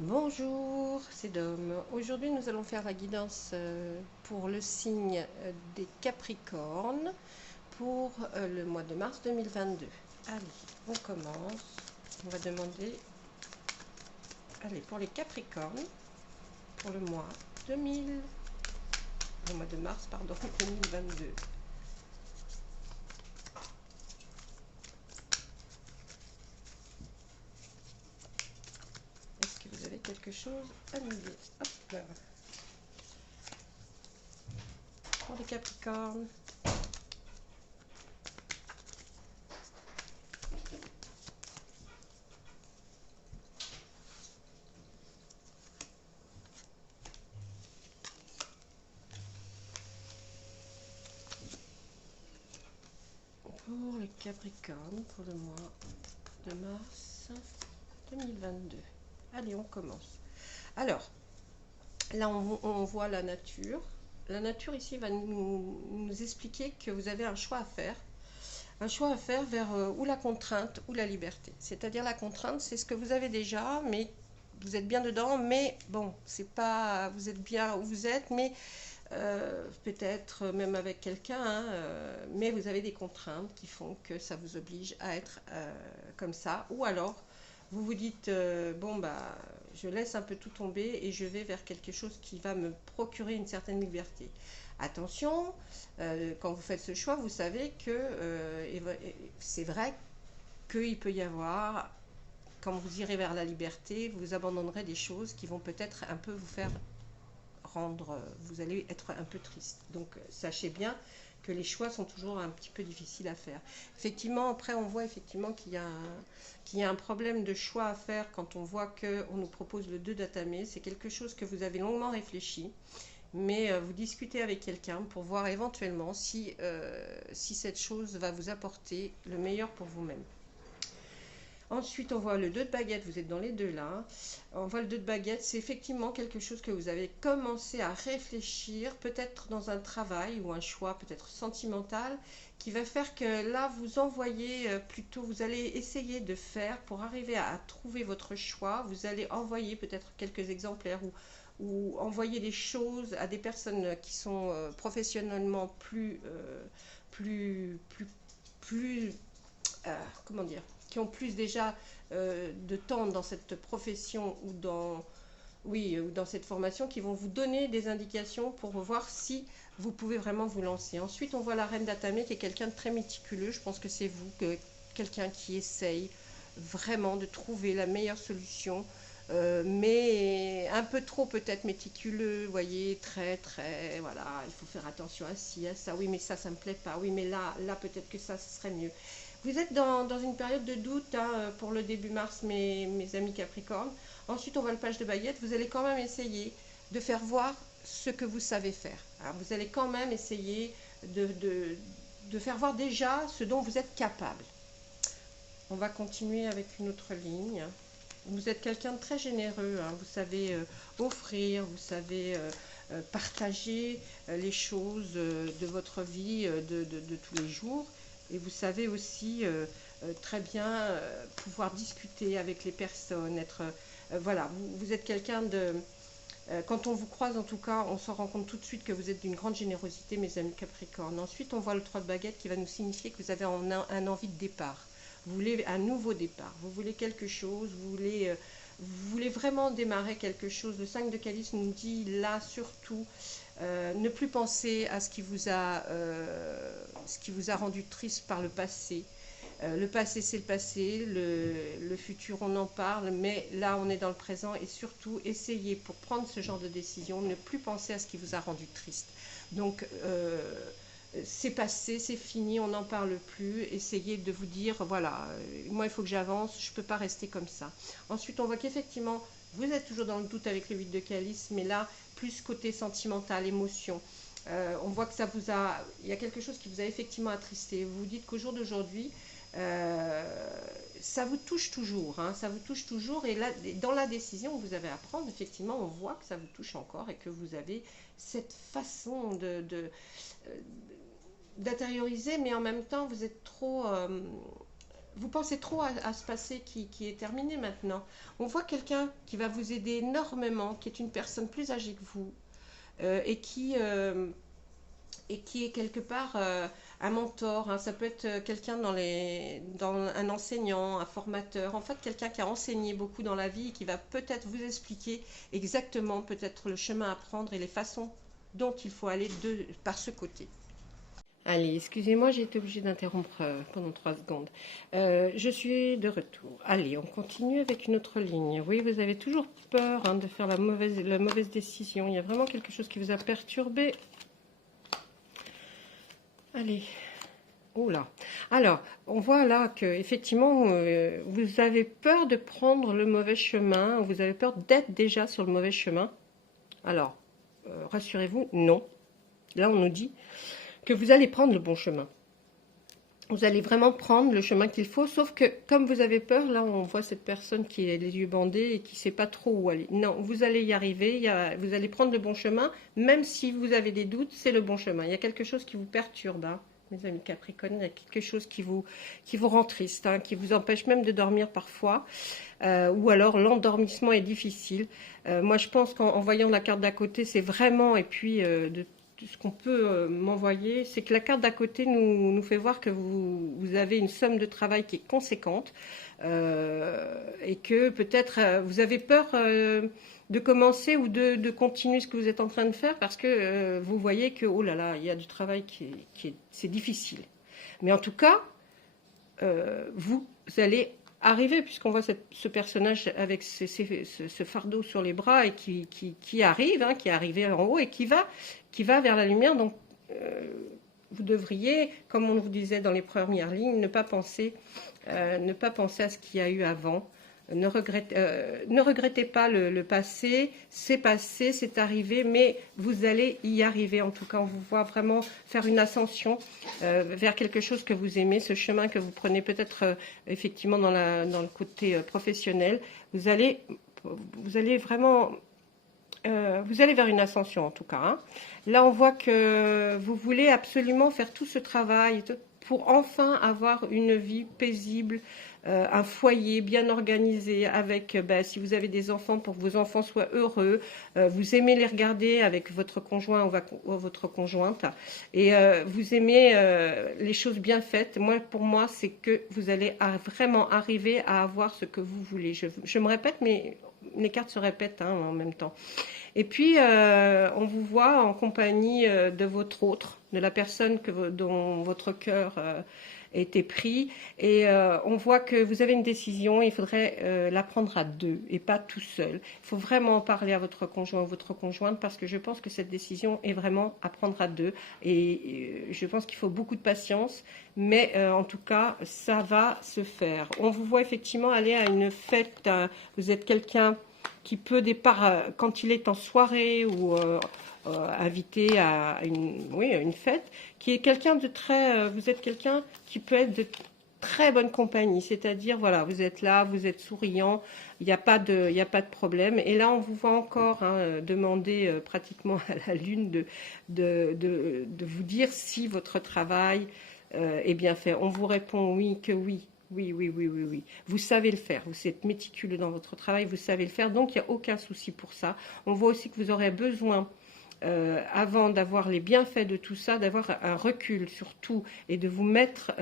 Bonjour, c'est Dom. Aujourd'hui, nous allons faire la guidance pour le signe des Capricornes pour le mois de mars 2022. Allez, on commence. On va demander, allez, pour les Capricornes, pour le mois le mois de mars, pardon, 2022. Est-ce que vous avez quelque chose à nous dire? Hop là. Pour les Capricornes. Pour les Capricornes, pour le mois de mars 2022. Allez, on commence. Alors, là, on voit la nature. La nature ici va nous expliquer que vous avez un choix à faire. Un choix à faire vers ou la contrainte ou la liberté. C'est-à-dire la contrainte, c'est ce que vous avez déjà, mais vous êtes bien dedans, mais bon, c'est pas, vous êtes bien où vous êtes, mais peut-être même avec quelqu'un, hein, mais vous avez des contraintes qui font que ça vous oblige à être comme ça. Ou alors, vous vous dites, bon, bah, je laisse un peu tout tomber et je vais vers quelque chose qui va me procurer une certaine liberté. Attention, quand vous faites ce choix, vous savez que c'est vrai qu'il peut y avoir, quand vous irez vers la liberté, vous abandonnerez des choses qui vont peut-être un peu vous faire rendre, vous allez être un peu triste. Donc sachez bien que les choix sont toujours un petit peu difficiles à faire. Effectivement, après on voit effectivement qu'il y a un problème de choix à faire quand on voit qu'on nous propose le 2 d'Atamé. C'est quelque chose que vous avez longuement réfléchi, mais vous discutez avec quelqu'un pour voir éventuellement si cette chose va vous apporter le meilleur pour vous-même. Ensuite, on voit le 2 de baguette, vous êtes dans les deux là. On voit le 2 de baguette, c'est effectivement quelque chose que vous avez commencé à réfléchir, peut-être dans un travail ou un choix peut-être sentimental, qui va faire que là, vous envoyez plutôt, vous allez essayer de faire pour arriver à trouver votre choix. Vous allez envoyer peut-être quelques exemplaires ou envoyer des choses à des personnes qui sont professionnellement plus, plus comment dire, qui ont plus déjà de temps dans cette profession ou dans cette formation, qui vont vous donner des indications pour voir si vous pouvez vraiment vous lancer. Ensuite, on voit la reine d'Atamé qui est quelqu'un de très méticuleux. Je pense que c'est vous, quelqu'un qui essaye vraiment de trouver la meilleure solution, mais un peu trop peut-être méticuleux, vous voyez, très, voilà, il faut faire attention à ci, à ça, oui, mais ça me plaît pas, oui, mais là peut-être que ça, ce serait mieux. Vous êtes dans une période de doute hein, pour le début mars, mes amis Capricorne. Ensuite, on voit le page de baguette. Vous allez quand même essayer de faire voir ce que vous savez faire. Alors, vous allez quand même essayer de faire voir déjà ce dont vous êtes capable. On va continuer avec une autre ligne. Vous êtes quelqu'un de très généreux. Hein. Vous savez offrir, vous savez partager les choses de votre vie de tous les jours. Et vous savez aussi très bien pouvoir discuter avec les personnes, voilà, vous êtes quelqu'un de... quand on vous croise en tout cas, on s'en rend compte tout de suite que vous êtes d'une grande générosité, mes amis Capricorne. Ensuite, on voit le 3 de baguette qui va nous signifier que vous avez un envie de départ. Vous voulez un nouveau départ, vous voulez quelque chose, vous voulez vraiment démarrer quelque chose. Le 5 de calice nous dit là surtout ne plus penser à ce qui vous a rendu triste par le passé. Le passé, c'est le passé, le futur, on en parle, mais là, on est dans le présent et surtout, essayez pour prendre ce genre de décision, ne plus penser à ce qui vous a rendu triste. Donc, c'est passé, c'est fini, on n'en parle plus. Essayez de vous dire, voilà, moi, il faut que j'avance, je ne peux pas rester comme ça. Ensuite, on voit qu'effectivement, vous êtes toujours dans le doute avec le 8 de calice, mais là, plus côté sentimental, émotion. On voit que il y a quelque chose qui vous a effectivement attristé. Vous vous dites qu'au jour d'aujourd'hui, ça vous touche toujours, hein, ça vous touche toujours. Et là, dans la décision que vous avez à prendre, effectivement, on voit que ça vous touche encore et que vous avez cette façon d'intérioriser, mais en même temps, vous êtes trop vous pensez trop à ce passé qui est terminé maintenant. On voit quelqu'un qui va vous aider énormément, qui est une personne plus âgée que vous, et qui est quelque part un mentor, hein. Ça peut être quelqu'un dans un enseignant, un formateur, en fait quelqu'un qui a enseigné beaucoup dans la vie et qui va peut-être vous expliquer exactement peut-être le chemin à prendre et les façons dont il faut aller par ce côté. Allez, excusez-moi, j'ai été obligée d'interrompre pendant 3 secondes. Je suis de retour. Allez, on continue avec une autre ligne. Oui, vous avez toujours peur, hein, de faire la mauvaise décision. Il y a vraiment quelque chose qui vous a perturbé. Allez. Oula. Alors, on voit là que effectivement, vous avez peur de prendre le mauvais chemin. Vous avez peur d'être déjà sur le mauvais chemin. Alors, rassurez-vous, non. Là, on nous dit que vous allez prendre le bon chemin. Vous allez vraiment prendre le chemin qu'il faut, sauf que comme vous avez peur, là on voit cette personne qui a les yeux bandés et qui ne sait pas trop où aller. Non, vous allez y arriver, vous allez prendre le bon chemin, même si vous avez des doutes, c'est le bon chemin. Il y a quelque chose qui vous perturbe, hein, mes amis Capricorne, il y a quelque chose qui vous rend triste, hein, qui vous empêche même de dormir parfois, ou alors l'endormissement est difficile. Moi je pense qu'en voyant la carte d'à côté, c'est vraiment, et puis ce qu'on peut m'envoyer, c'est que la carte d'à côté nous fait voir que vous avez une somme de travail qui est conséquente, et que peut-être vous avez peur de commencer ou de continuer ce que vous êtes en train de faire parce que vous voyez que, oh là là, il y a du travail c'est difficile. Mais en tout cas, vous allez arriver, puisqu'on voit ce personnage avec ce fardeau sur les bras et qui arrive, hein, qui est arrivé en haut et qui va vers la lumière. Donc, vous devriez, comme on vous disait dans les premières lignes, ne pas penser à ce qu'il y a eu avant. Ne regrettez pas le passé, c'est passé, c'est arrivé, mais vous allez y arriver. En tout cas, on vous voit vraiment faire une ascension vers quelque chose que vous aimez, ce chemin que vous prenez peut-être effectivement dans le côté professionnel. Vous allez vraiment... vous allez vers une ascension en tout cas, hein. Là, on voit que vous voulez absolument faire tout ce travail pour enfin avoir une vie paisible, un foyer bien organisé avec, si vous avez des enfants, pour que vos enfants soient heureux, vous aimez les regarder avec votre conjoint ou votre conjointe, et vous aimez les choses bien faites. Pour moi, c'est que vous allez vraiment arriver à avoir ce que vous voulez. Je me répète, mais les cartes se répètent, hein, en même temps. Et puis, on vous voit en compagnie de votre autre, de la personne dont votre cœur était pris. Et on voit que vous avez une décision, il faudrait la prendre à deux et pas tout seul. Il faut vraiment en parler à votre conjoint ou votre conjointe parce que je pense que cette décision est vraiment à prendre à deux. Et je pense qu'il faut beaucoup de patience, mais en tout cas, ça va se faire. On vous voit effectivement aller à une fête. Vous êtes quelqu'un qui peut départ quand il est en soirée ou invité à une fête, qui est quelqu'un de très... vous êtes quelqu'un qui peut être de très bonne compagnie, c'est-à-dire, voilà, vous êtes là, vous êtes souriant, il n'y a pas de problème. Et là, on vous voit encore, hein, demander pratiquement à la lune de vous dire si votre travail est bien fait. On vous répond oui, que oui. Oui. Vous savez le faire. Vous êtes méticuleux dans votre travail, vous savez le faire. Donc, il n'y a aucun souci pour ça. On voit aussi que vous aurez besoin, avant d'avoir les bienfaits de tout ça, d'avoir un recul sur tout et de vous mettre,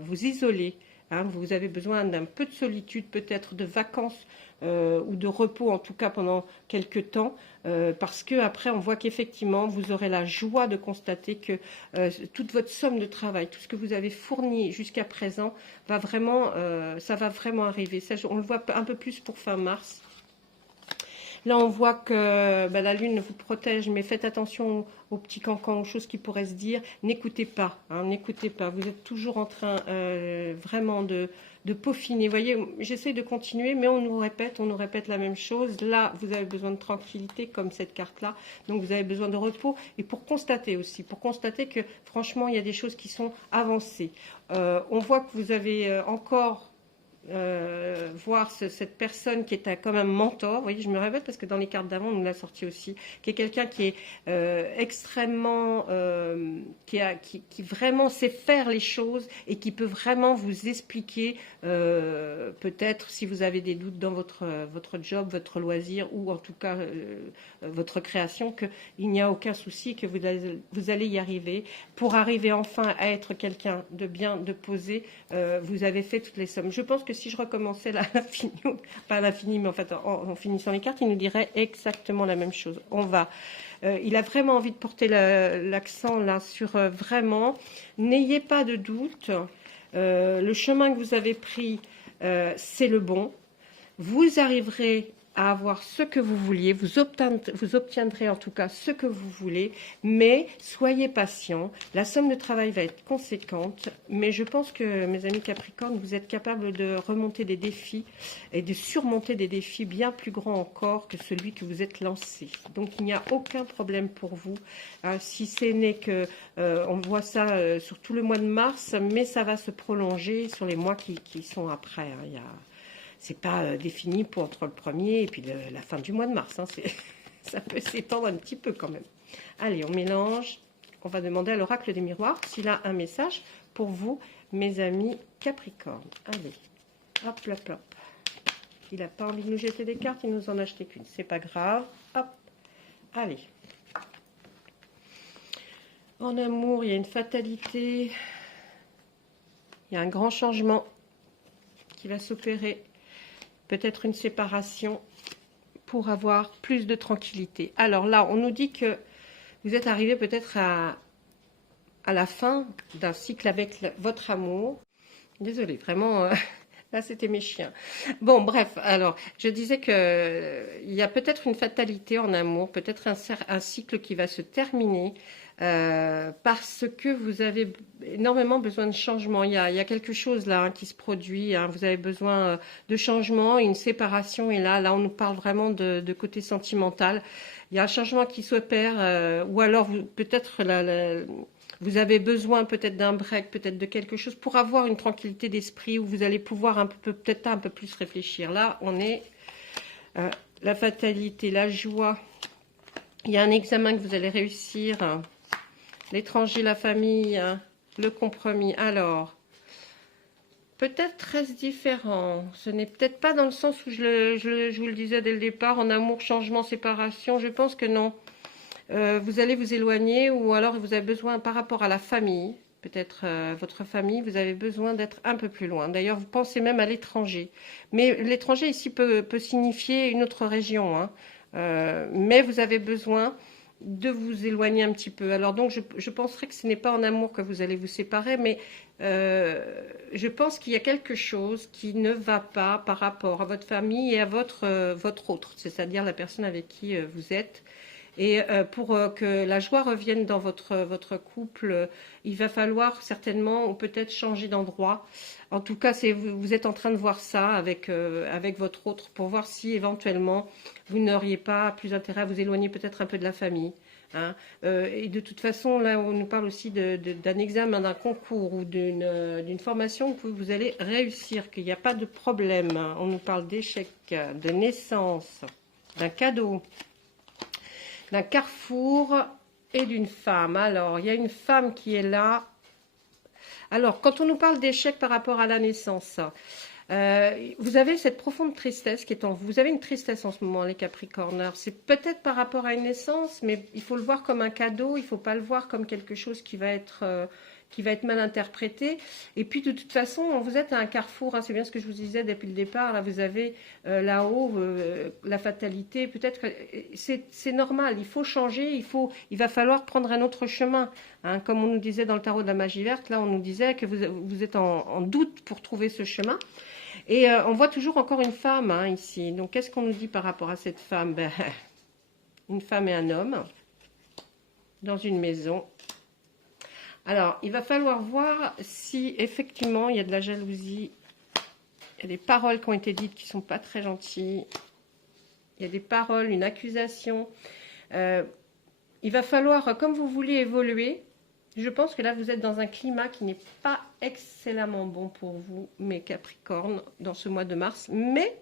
vous isoler. Hein. Vous avez besoin d'un peu de solitude, peut-être de vacances ou de repos, en tout cas pendant quelques temps, parce que après on voit qu'effectivement vous aurez la joie de constater que toute votre somme de travail, tout ce que vous avez fourni jusqu'à présent, ça va vraiment arriver. Ça, on le voit un peu plus pour fin mars. Là, on voit que la lune vous protège, mais faites attention aux petits cancans, aux choses qui pourraient se dire. N'écoutez pas, hein, n'écoutez pas. Vous êtes toujours en train vraiment de peaufiner. Vous voyez, j'essaie de continuer, mais on nous répète la même chose. Là, vous avez besoin de tranquillité, comme cette carte-là. Donc, vous avez besoin de repos. Et pour constater que, franchement, il y a des choses qui sont avancées. On voit que vous avez encore voir cette personne qui est comme un mentor. Vous voyez, je me répète parce que dans les cartes d'avant, on nous l'a sorti aussi, qui est quelqu'un qui est extrêmement, qui vraiment sait faire les choses et qui peut vraiment vous expliquer, peut-être si vous avez des doutes dans votre job, votre loisir ou en tout cas votre création, qu'il n'y a aucun souci, que vous allez y arriver. Pour arriver enfin à être quelqu'un de bien, de posé, vous avez fait toutes les sommes. Je pense que si je recommençais là, à l'infini, pas à l'infini, mais en fait en finissant les cartes, il nous dirait exactement la même chose. Il a vraiment envie de porter l'accent là sur vraiment, n'ayez pas de doute, le chemin que vous avez pris, c'est le bon. Vous arriverez à avoir ce que vous vouliez, vous obtiendrez en tout cas ce que vous voulez, mais soyez patient, la somme de travail va être conséquente, mais je pense que, mes amis Capricorne, vous êtes capables de remonter des défis et de surmonter des défis bien plus grands encore que celui que vous êtes lancé. Donc il n'y a aucun problème pour vous, si ce n'est que, on voit ça sur tout le mois de mars, mais ça va se prolonger sur les mois qui sont après, c'est pas défini pour entre le 1er et puis la fin du mois de mars. Ça peut s'étendre un petit peu quand même. Allez, on mélange. On va demander à l'oracle des miroirs s'il a un message pour vous, mes amis Capricorne. Allez, hop, hop, hop. Il n'a pas envie de nous jeter des cartes, il nous en a acheté qu'une. C'est pas grave. Hop, allez. En amour, il y a une fatalité. Il y a un grand changement qui va s'opérer. Peut-être une séparation pour avoir plus de tranquillité. Alors là, on nous dit que vous êtes arrivé peut-être à la fin d'un cycle avec votre amour. Désolée, vraiment, là c'était mes chiens. Bon, bref, alors, je disais qu'il y a peut-être une fatalité en amour, peut-être un cycle qui va se terminer. Parce que vous avez énormément besoin de changement. Il y a quelque chose là qui se produit. Vous avez besoin de changement, une séparation. Et là, on nous parle vraiment de côté sentimental. Il y a un changement qui s'opère, ou alors peut-être vous avez besoin peut-être d'un break, peut-être de quelque chose pour avoir une tranquillité d'esprit où vous allez pouvoir peut-être un peu plus réfléchir. Là, on est la fatalité, la joie. Il y a un examen que vous allez réussir. L'étranger, la famille, le compromis. Alors, peut-être très différent. Ce n'est peut-être pas dans le sens où je vous le disais dès le départ, en amour, changement, séparation. Je pense que non. Vous allez vous éloigner ou alors vous avez besoin par rapport à la famille, peut-être votre famille, vous avez besoin d'être un peu plus loin. D'ailleurs, vous pensez même à l'étranger. Mais l'étranger ici peut signifier une autre région. Mais vous avez besoin de vous éloigner un petit peu. Alors donc, je penserais que ce n'est pas en amour que vous allez vous séparer, mais je pense qu'il y a quelque chose qui ne va pas par rapport à votre famille et à votre autre, c'est-à-dire la personne avec qui vous êtes. Et pour que la joie revienne dans votre couple, il va falloir certainement ou peut-être changer d'endroit. En tout cas, vous êtes en train de voir ça avec votre autre pour voir si éventuellement vous n'auriez pas plus intérêt à vous éloigner peut-être un peu de la famille. Et de toute façon, là, on nous parle aussi d'un examen, d'un concours ou d'une formation que vous allez réussir, qu'il n'y a pas de problème. On nous parle d'échec, de naissance, d'un cadeau, d'un carrefour et d'une femme. Alors, il y a une femme qui est là. Alors, quand on nous parle d'échec par rapport à la naissance, vous avez cette profonde tristesse qui est en vous. Vous avez une tristesse en ce moment, les Capricorneurs. C'est peut-être par rapport à une naissance, mais il faut le voir comme un cadeau. Il ne faut pas le voir comme quelque chose qui va être mal interprété. Et puis, de toute façon, vous êtes à un carrefour. C'est bien ce que je vous disais depuis le départ. Là, vous avez là-haut la fatalité. Peut-être que c'est normal. Il faut changer. Il va falloir prendre un autre chemin. Comme on nous disait dans le tarot de la magie verte, là, on nous disait que vous êtes en doute pour trouver ce chemin. Et on voit toujours encore une femme ici. Donc, qu'est-ce qu'on nous dit par rapport à cette femme? Une femme et un homme dans une maison. Alors, il va falloir voir si effectivement il y a de la jalousie. Il y a des paroles qui ont été dites qui ne sont pas très gentilles. Il y a des paroles, une accusation. Il va falloir, comme vous voulez évoluer, Je pense que là, vous êtes dans un climat qui n'est pas excellemment bon pour vous, mes Capricornes, dans ce mois de mars. Mais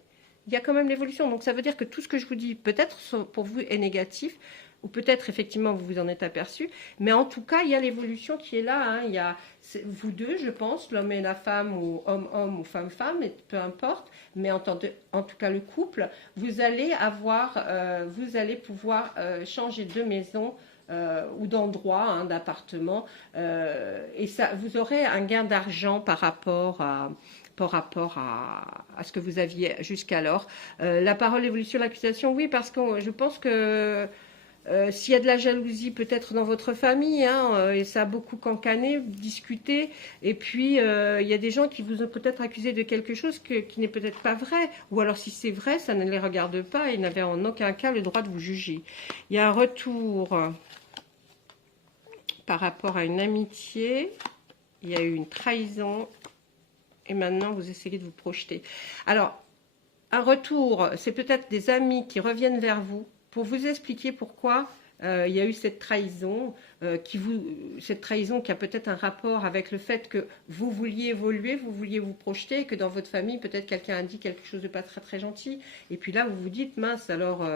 il y a quand même l'évolution. Donc, ça veut dire que tout ce que je vous dis, peut-être pour vous, est négatif. Ou peut-être, effectivement, vous vous en êtes aperçu. Mais en tout cas, il y a l'évolution qui est là. Hein. Il y a vous deux, je pense, l'homme et la femme, ou homme-homme, ou femme-femme, peu importe. Mais en tout cas, le couple, vous allez pouvoir changer de maison, ou d'endroit, hein, d'appartement, et ça, vous aurez un gain d'argent par rapport à ce que vous aviez jusqu'alors. La parole, l'évolution, l'accusation, oui, parce que je pense que s'il y a de la jalousie peut-être dans votre famille, hein, et ça a beaucoup cancané, discuté, et puis il y a des gens qui vous ont peut-être accusé de quelque chose qui n'est peut-être pas vrai, ou alors si c'est vrai, ça ne les regarde pas et ils n'avaient en aucun cas le droit de vous juger. Il y a un retour par rapport à une amitié, il y a eu une trahison, et maintenant vous essayez de vous projeter. Alors, un retour, c'est peut-être des amis qui reviennent vers vous pour vous expliquer pourquoi il y a eu cette trahison, cette trahison qui a peut-être un rapport avec le fait que vous vouliez évoluer, vous vouliez vous projeter, et que dans votre famille, peut-être quelqu'un a dit quelque chose de pas très très gentil, et puis là vous vous dites, mince, alors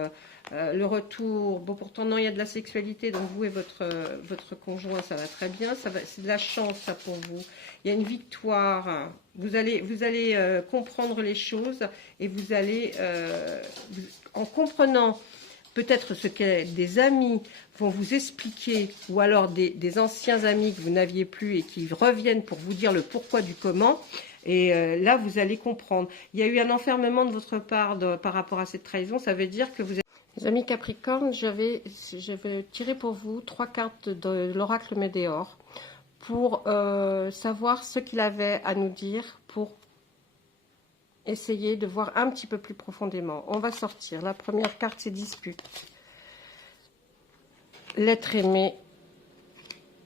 le retour, bon pourtant non, il y a de la sexualité, donc vous et votre conjoint, ça va très bien, c'est de la chance ça pour vous, il y a une victoire, vous allez comprendre les choses, et vous allez, en comprenant peut-être ce que des amis vont vous expliquer, ou alors des anciens amis que vous n'aviez plus et qui reviennent pour vous dire le pourquoi du comment. Et là, vous allez comprendre. Il y a eu un enfermement de votre part par rapport à cette trahison. Ça veut dire que vous êtes... Les amis Capricorne, je vais tirer pour vous 3 cartes de l'oracle Médéor pour savoir ce qu'il avait à nous dire, pour essayer de voir un petit peu plus profondément. On va sortir. La première carte, c'est dispute. L'être aimé.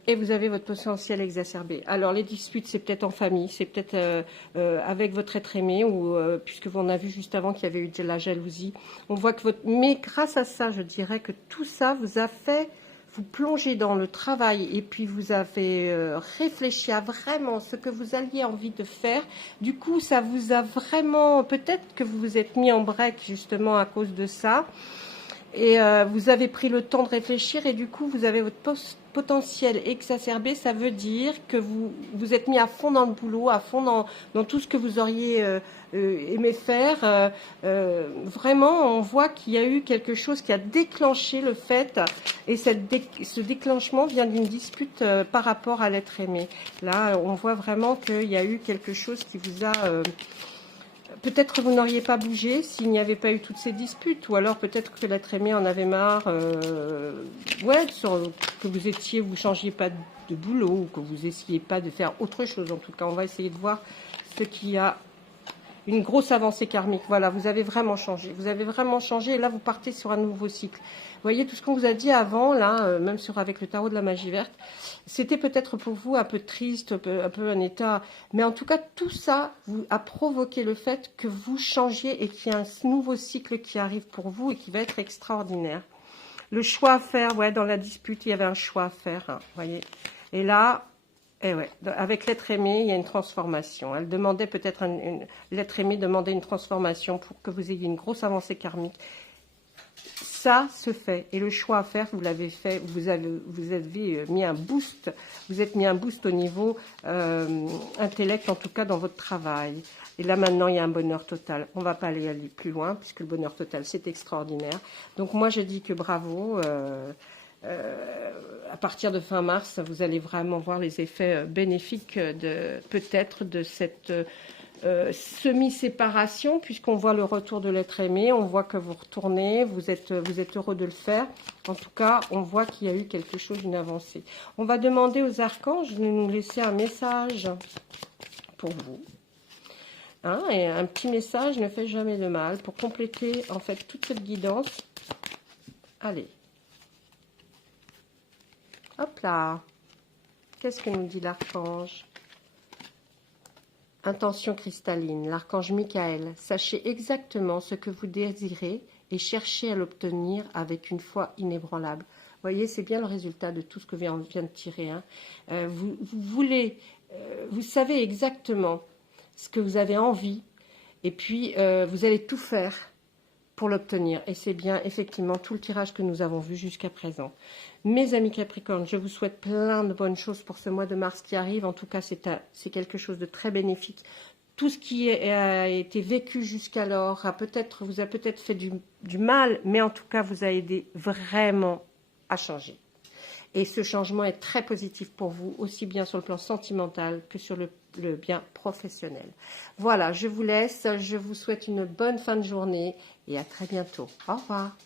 Et vous avez votre potentiel exacerbé. Alors, les disputes, c'est peut-être en famille, c'est peut-être avec votre être aimé, ou puisque on a vu juste avant qu'il y avait eu de la jalousie. On voit que mais grâce à ça, je dirais que tout ça vous a fait vous plonger dans le travail, et puis vous avez réfléchi à vraiment ce que vous alliez envie de faire. Du coup, ça vous a vraiment, peut-être que vous vous êtes mis en break justement à cause de ça, et vous avez pris le temps de réfléchir, et du coup vous avez votre potentiel exacerbé. Ça veut dire que vous êtes mis à fond dans le boulot, à fond dans tout ce que vous auriez aimé faire. Vraiment, on voit qu'il y a eu quelque chose qui a déclenché le fait, et ce déclenchement vient d'une dispute par rapport à l'être aimé. Là, on voit vraiment qu'il y a eu quelque chose qui vous a... peut-être vous n'auriez pas bougé s'il n'y avait pas eu toutes ces disputes, ou alors peut-être que l'être aimé en avait marre, que vous changiez pas de boulot, ou que vous essayiez pas de faire autre chose. En tout cas, on va essayer de voir ce qui a une grosse avancée karmique. Voilà, vous avez vraiment changé. Vous avez vraiment changé, et là, vous partez sur un nouveau cycle. Vous voyez, tout ce qu'on vous a dit avant, là, même avec le tarot de la magie verte, c'était peut-être pour vous un peu triste, un peu un état, mais en tout cas, tout ça a provoqué le fait que vous changiez, et qu'il y a un nouveau cycle qui arrive pour vous, et qui va être extraordinaire. Le choix à faire, ouais, dans la dispute, il y avait un choix à faire, hein, voyez. Et là... avec l'être aimé, il y a une transformation. Elle demandait peut-être, l'être aimé demandait une transformation pour que vous ayez une grosse avancée karmique. Ça se fait, et le choix à faire, vous l'avez fait. Vous avez mis un boost. Vous êtes mis un boost au niveau intellect, en tout cas dans votre travail. Et là maintenant, il y a un bonheur total. On ne va pas aller plus loin, puisque le bonheur total, c'est extraordinaire. Donc moi, je dis que bravo. À partir de fin mars, vous allez vraiment voir les effets bénéfiques peut-être de cette semi-séparation, puisqu'on voit le retour de l'être aimé, on voit que vous retournez, vous êtes heureux de le faire. En tout cas, on voit qu'il y a eu quelque chose, une avancée. On va demander aux archanges de nous laisser un message pour vous. Hein, et un petit message ne fait jamais de mal pour compléter en fait toute cette guidance. Allez. Hop là. Qu'est-ce que nous dit l'archange? Intention cristalline. L'archange Michael. Sachez exactement ce que vous désirez et cherchez à l'obtenir avec une foi inébranlable. Vous voyez, c'est bien le résultat de tout ce que vient de tirer. Hein. Vous voulez, vous savez exactement ce que vous avez envie, et puis vous allez tout faire pour l'obtenir. Et c'est bien effectivement tout le tirage que nous avons vu jusqu'à présent. Mes amis Capricorne, je vous souhaite plein de bonnes choses pour ce mois de mars qui arrive. En tout cas, c'est quelque chose de très bénéfique. Tout ce qui a été vécu jusqu'alors vous a peut-être fait du mal, mais en tout cas, vous a aidé vraiment à changer. Et ce changement est très positif pour vous, aussi bien sur le plan sentimental que sur le bien professionnel. Voilà, je vous laisse. Je vous souhaite une bonne fin de journée et à très bientôt. Au revoir.